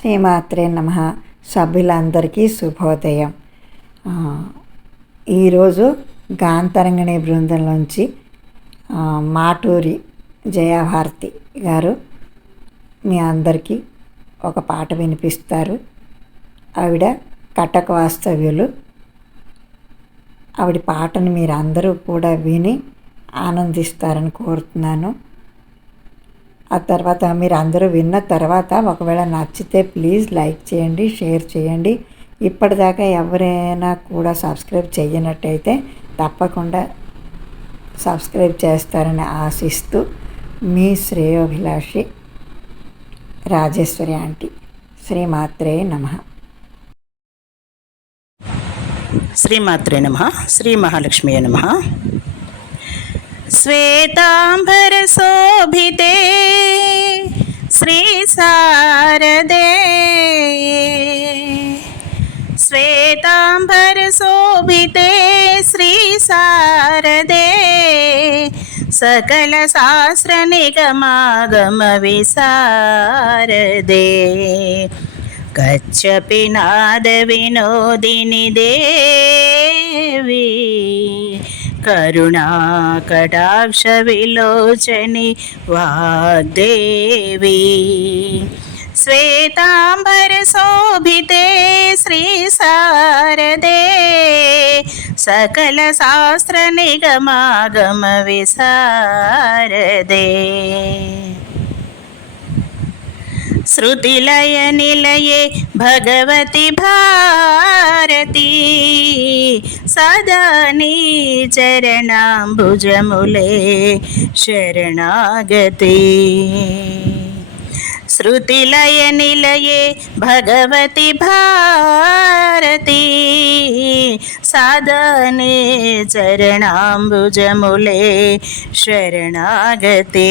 శ్రీమాత్రే నమ. సభ్యులందరికీ శుభోదయం. ఈరోజు గాంతరంగిణి బృందంలోంచి మాటూరి జయభారతి గారు మీ అందరికీ ఒక పాట వినిపిస్తారు. ఆవిడ కటక వాస్తవ్యులు. ఆవిడ పాటను మీరు అందరూ కూడా విని ఆనందిస్తారని కోరుతున్నాను. ఆ తర్వాత మీరు అందరూ విన్న తర్వాత ఒకవేళ నచ్చితే ప్లీజ్ లైక్ చేయండి షేర్ చేయండి. ఇప్పటిదాకా ఎవరైనా కూడా సబ్స్క్రైబ్ చేయనట్టయితే తప్పకుండా సబ్స్క్రైబ్ చేస్తారని ఆశిస్తూ మీ శ్రేయోభిలాషి రాజేశ్వరి ఆంటీ శ్రీమాత్రే నమః. శ్రీమాత్రే నమ శ్రీ మహాలక్ష్మి నమ. శ్వేతాంబర శోభితే శ్రీ శారదే శ్వేతాంబర శోభితే శ్రీ శారదే సకల శాస్త్ర నిగమాగమ విశారదే కరుణా కటాక్ష విలోచని వాగ్దేవి శ్వేతాంబర శోభితే శ్రీ శృతిలయ నిలయే భగవతి భారతి సదా నీ చరణాంబుజములే శరణాగతి శృతిలయ నిలయే భగవతి భారతి సాధనే చరణాంబుజములే శరణాగతి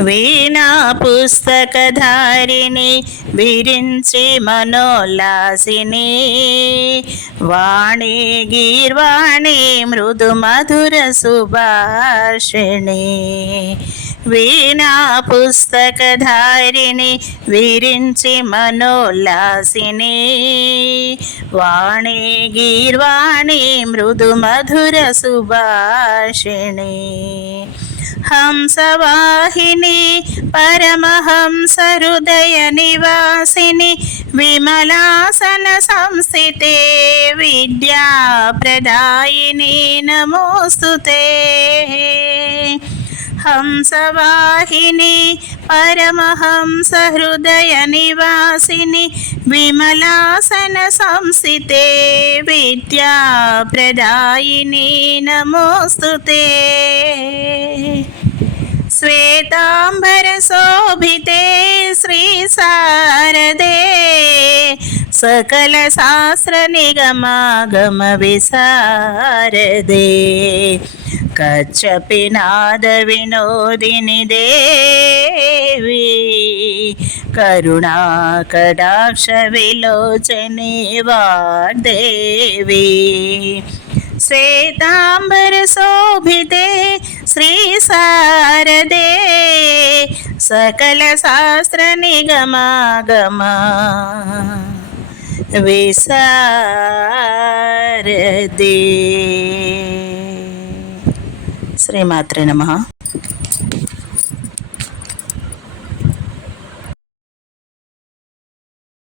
వీణా పుస్తకధారిణి విరించి మనోల్లాసిని. వాణి గీర్వాణి మృదు మధుర సుభాషిణి. వీణా పుస్తకధారిణి విరించి మనోల్లాసిని. వాణి గీర్వాణి మృదు మధుర సుభాషిణి. హంసవాహిని పరమహంస హృదయ నివాసిని విమలాసన సంస్థితే విద్యా ప్రదాయిని నమోస్తుతే. హంసవాహిని పరమహంస హృదయ నివాసిని విమలాసన సంస్థితే విద్యా ప్రదాయిని నమోస్తుతే. శ్వేతాంబర శోభితే శ్రీ శారదే సకల శాస్త్ర నిగమాగమ విసారదే. కచ్చపినాద వినోదిని దేవి కరుణా కటాక్ష విలోచని వాగ్దేవి. శ్వేతాంబర శోభితే శ్రీ శారదే సకల శాస్త్ర నిగమాగమా విశారదే శ్రీమాత్రే నమ